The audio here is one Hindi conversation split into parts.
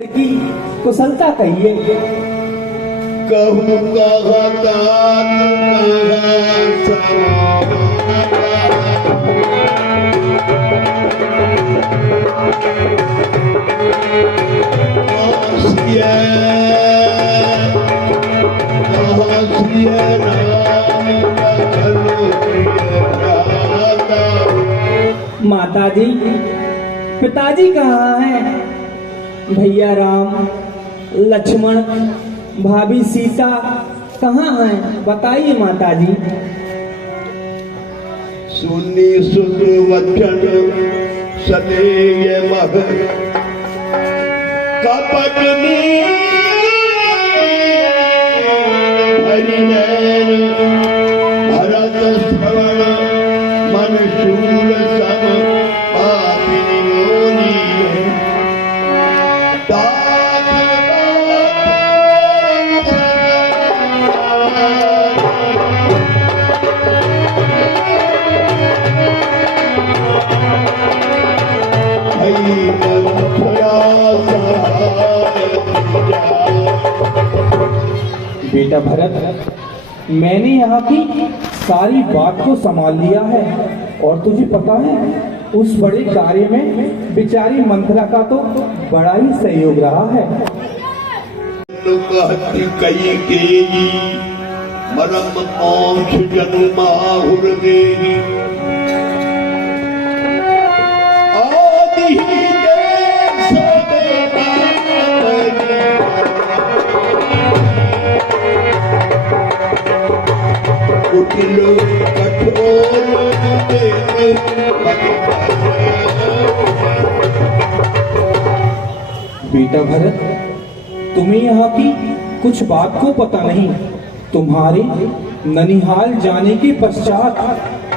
की कुशलता कहिए। कहूँ कहता माता जी, पिताजी कहाँ हैं? भैया राम, लक्ष्मण, भाभी सीता कहाँ हैं? बताइए माता जी। सुनी सुत वचन सनेय मह कपटनी हरि नैन भरत श्रवण मन शूल सम पापिनी मोनी बेटा भरत, मैंने यहाँ की सारी बात को संभाल लिया है और तुझे पता है उस बड़े कार्य में बेचारी मंथरा का तो बड़ा ही सहयोग रहा है। कई केजी मरम अंश जन्माहुर देही आदि कुटिल कठोर बेटा भरत, तुम्हें यहाँ की कुछ बात को पता नहीं। तुम्हारे ननिहाल जाने के पश्चात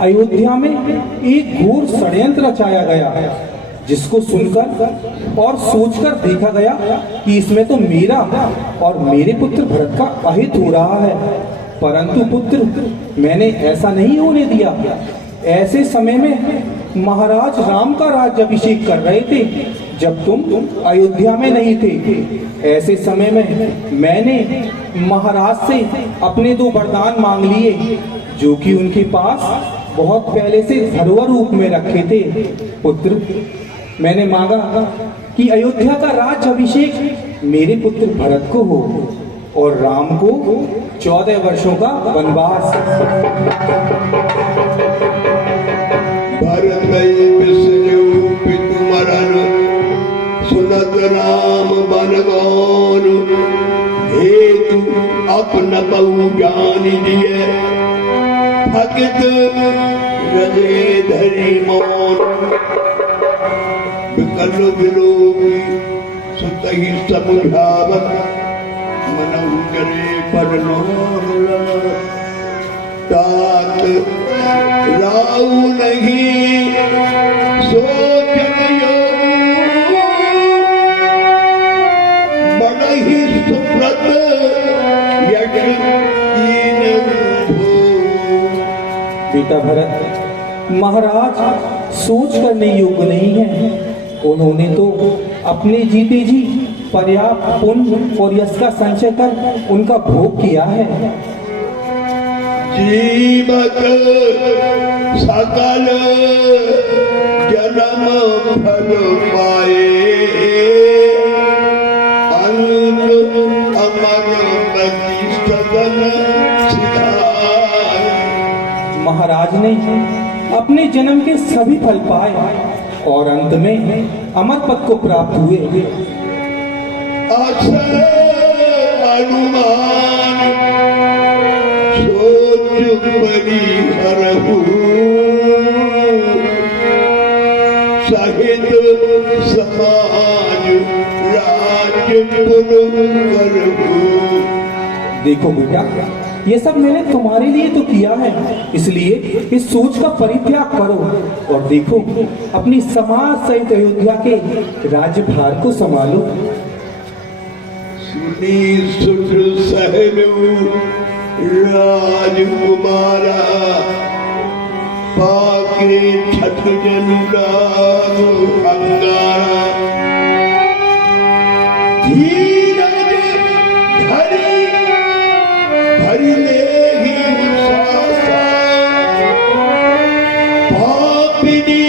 अयोध्या में एक घोर षड्यंत्र रचाया गया, जिसको सुनकर और सोचकर देखा गया कि इसमें तो मेरा और मेरे पुत्र भरत का अहित हो रहा है। परंतु पुत्र, मैंने ऐसा नहीं होने दिया। ऐसे समय में महाराज राम का राज्याभिषेक कर रहे थे जब तुम अयोध्या में नहीं थे। ऐसे समय में मैंने महाराज से अपने 2 वरदान मांग लिए, जो कि उनके पास बहुत पहले से धरोहर रूप में रखे थे। पुत्र, मैंने मांगा कि अयोध्या का राज्याभिषेक मेरे पुत्र भरत को हो और राम को 14 वर्षों का वनवास। भरत विष्णु पितु मरण सुनत राम बन गौर हेतु अपन बहु जान दिए भगत हृदय धरि मौन विकल विलोकी सुतहि समुझावत मनहु करे पर तात राउ नहीं सोचन बड़हि सुव्रत यश कीन बेटा भरत, महाराज सोच करने योग्य नहीं है। उन्होंने तो अपने जीते जी पर्याप्त पुण्य और यश का संचय कर उनका भोग किया है। जीवत सकल जन्म फल पाए अंत अमर बची सदन सिधाए। महाराज ने अपने जन्म के सभी फल पाए और अंत में अमर पद को प्राप्त हुए। अक्षय अनुमान सोच बड़ी हरहु सहित समाज राज्य करहु। देखो बेटा, ये सब मैंने तुम्हारे लिए तो किया है, इसलिए इस सोच का परित्याग करो और देखो अपनी समाज सहित अयोध्या के राज्यभार को संभालो। सुनी सुख सहनु राजकुमारा पाके छठ जनुराग अंगारा धीरज धरी भरी लेगी सासा पापिनी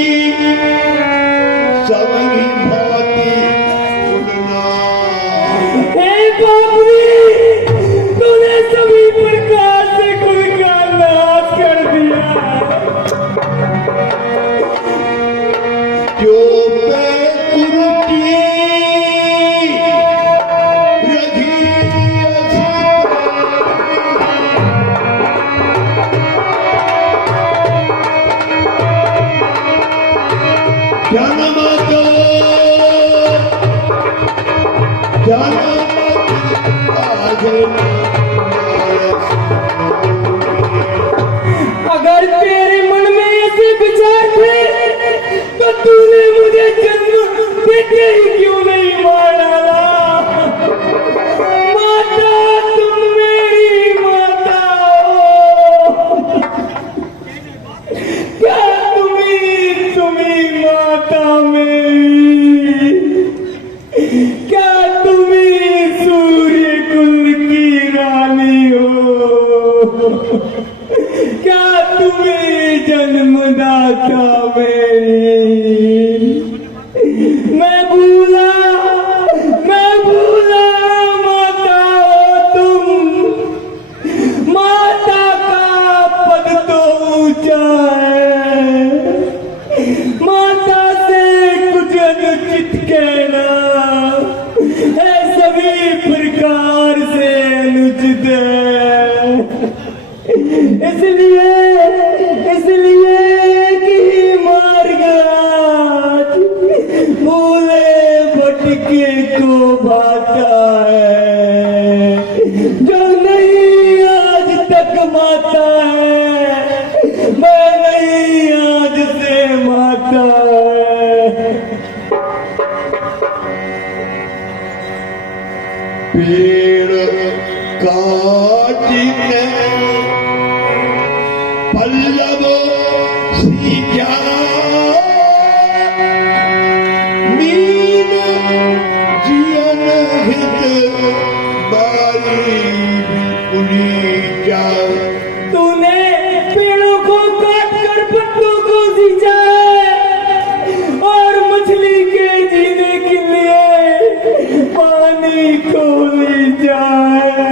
सबकी भांति उड़ना। हे बाबरी, तूने सभी प्रकार से खुद का नाश कर दिया। जो बेकुरुटी रखी अगर तेरे मन में ऐसे विचार थे तो तूने मुझे जन्म देते ही क्यों नहीं मार डाला। माता, तुम मेरी माता हो। क्या तुम्ही माता मेरी, क्या तुम्ही सूर्य कुल की रानी हो, क्या तुम्ही जन्मदाता मेरी। मैं भूला माता हो तुम। माता का पद तो ऊंचा है, माता से कुछ अनुचित कहना है सभी प्रकार से अनुचित है। इसलिए कि मार्ग आज भूले भटके को भाता है, जो नहीं आज तक माता है, मैं नहीं आज से माता है। पेड़ काटने पल्लव सीजा मीन जियन हित बारी बिपुली जा। तूने पेड़ों को काट कर पत्तों को सींचा है और मछली के जीने के लिए पानी को ले जाए।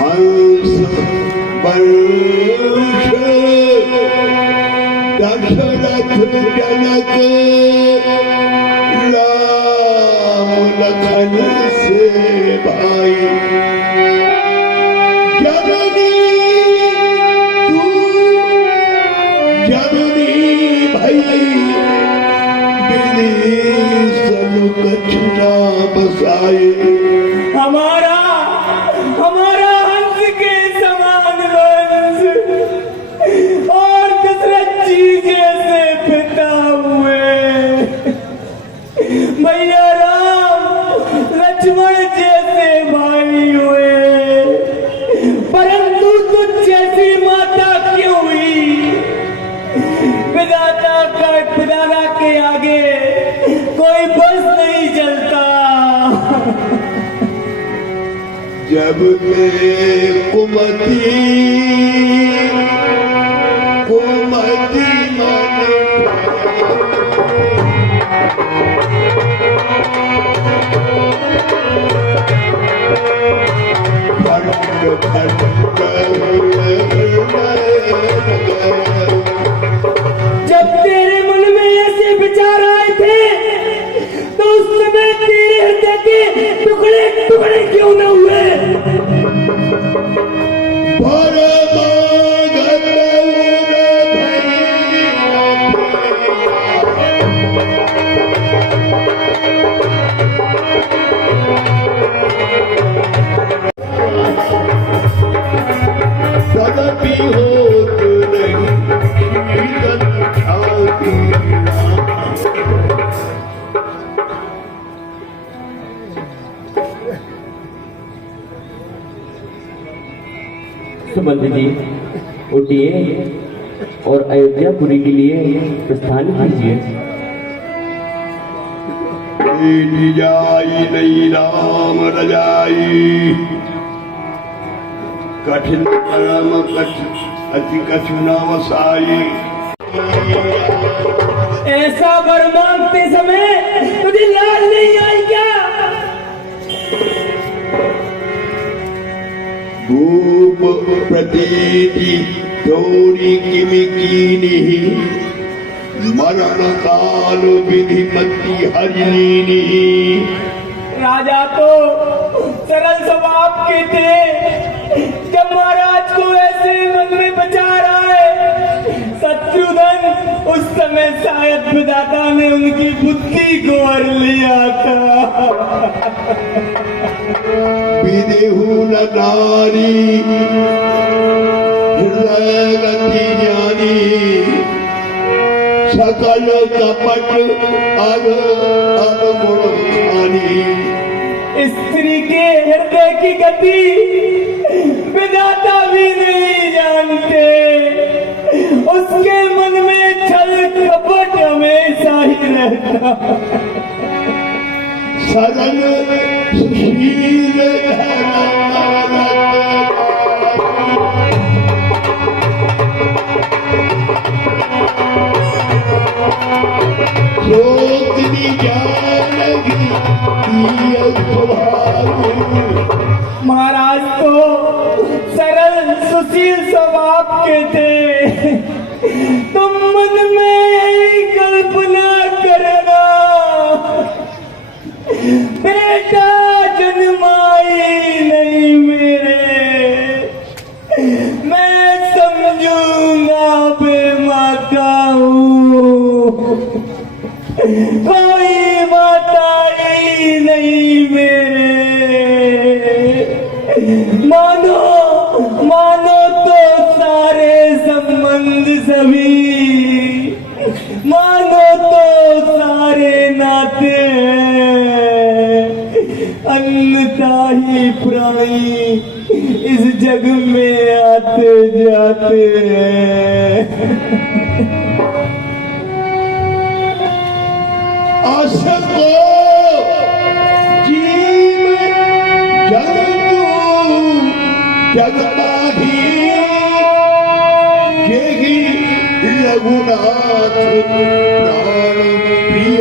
हंस वर्ष दशरथ जनक राम लखन से भाई जननी तू जननी भई बिली सन कछुना बसाए। हमारा हंस के समान वंश और दशरथ जी जैसे पिता हुए, भैया राम लक्ष्मण जैसे भाई हुए, परंतु तुझ जैसी माता क्यों हुई। विधाता के आगे कोई बस नहीं चलता। जब मेरे कुमति मन जब तेरे मन में ऐसे विचार आए थे तो उस समय तेरे हृदय के टुकड़े टुकड़े क्यों न हुए। तदपि होत नहीं कीर्तन ख्याति। सुमंत जी उठिए और अयोध्यापुरी के लिए प्रस्थान कीजिए। बेटी जाई नहीं राम रजाई, कठिन कर्म अति कठिन वसाई। ऐसा वर मांगते समय तुझे लाज नहीं आई क्या? भूप प्रतीति थोड़ी किमि कीनि, मरण काल विधि मति हरिनी। राजा तो सरल स्वभाव के थे, जब महाराज को ऐसे मन में बचा रहा है शत्रुघ्न, उस समय शायद विधाता ने उनकी बुद्धि को हर लिया था। विदेहु न नारी हृदय गति ज्ञानी, सकल कपट अग गुण खानी। स्त्री के हृदय की गति विधाता भी नहीं जानते, उसके मन में छल कपट हमेशा ही रहता। सरल सुशील महाराज तो सरल सुशील स्वभाव के थे, तुम मन में यही कल्पना करना, बेटा जन्माई नहीं मेरे, मैं समझूंगा बेमाता हूँ, कोई माता ही नहीं मेरे। मानो मानो तो सारे संबंध सभी, मानो तो सारे नाते अन्नता ही प्राणी इस जग में आते जाते हैं। असको जीव जगतु जगदाही, जेहि रघुनाथ प्राण प्रिय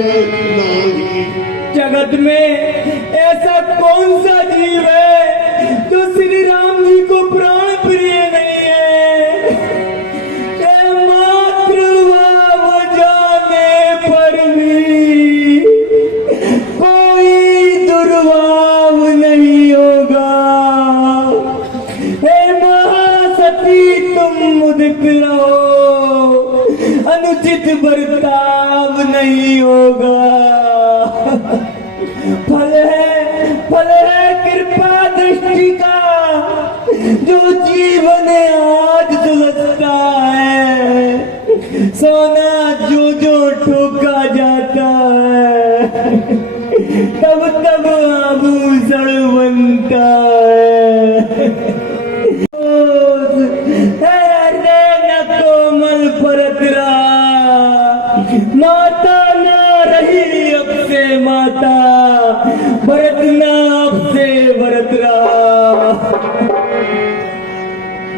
नाही। जगत में ऐसा कौन सा जीव है जो श्री राम जी को प्राण प्रिय नहीं है? मातृभाव जाने पर भी कोई दुर्भाव नहीं होगा। हे महासती तुम मुदित रहो, अनुचित बर्ताव नहीं होगा। फल है कृपा दृष्टि का, जो जीवन आज सुलझता है, सोना जो जो ठोका जाता है, तब तब आभूषण बनता है। न कोमल परत रहा, माता न रही अब से माता, भरत न अब से भरत रहा।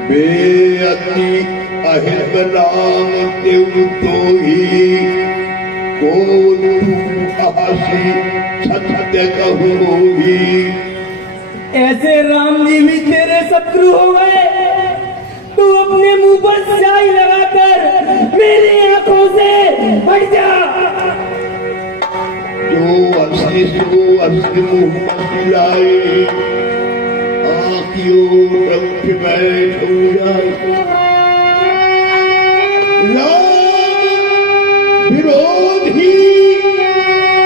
बेअति अहित नाम तेउ तोहि, को तू अहसी सत्य कहोहि। ऐसे राम जी भी तेरे शत्रु हो गए, तू अपने मुंह पर स्याही लगाकर मेरी आंखों से हट जा। जो असली सो असली मुँह मिलाए, आँखियों रख बैठ हो जाए। राम विरोधी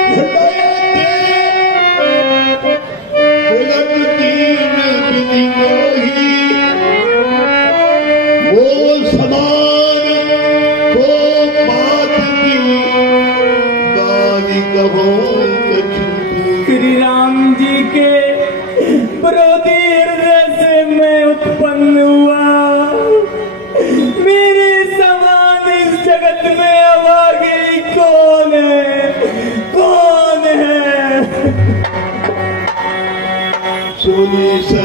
हृदय ते, प्रगट दीन विधि मोही। वो समान को बात की बानी कहो कछु। श्री राम जी के विरोधी हृदय से मैं उत्पन्न हुआ, मेरे समान इस जगत में अभागी कौन है, कौन सुनी अब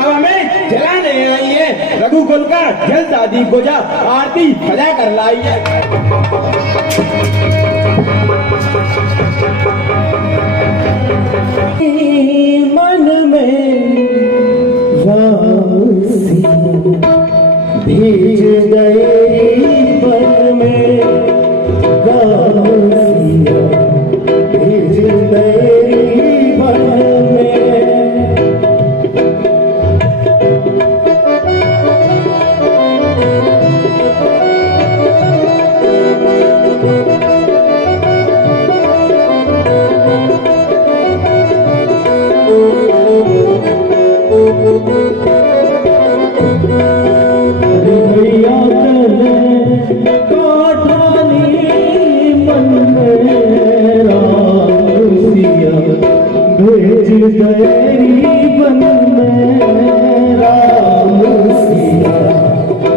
हमें जलाने आई है। रघुकुल का जलता दीप बुझा, आरती सजा कर लाई है। मन में भेज गए मन में भेज गए मन में। भेज गए बन में राम सिया,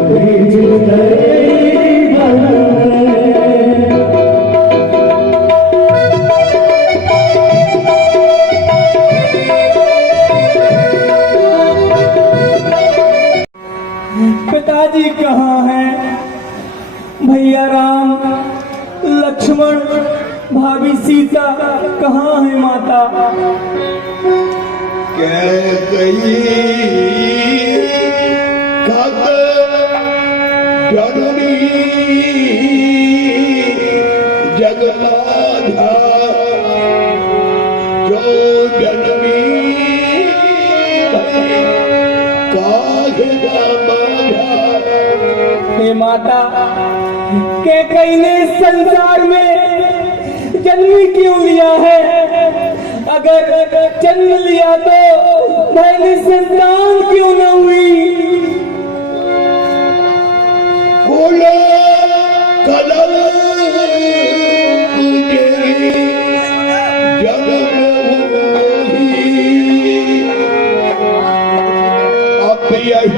भेज गए बन में। पिताजी कहाँ हैं? भैया राम, लक्ष्मण, भाभी सीता कहाँ है? माता कह गई कद जननी जगमाधा, जो जननी काहे माधा। हे माता, के कई ने संसार में जन्म क्यों लिया है? अगर जन्म लिया तो पहले संतान क्यों न हुई? बोलो कदम तुझे जन्म हुई, अब यह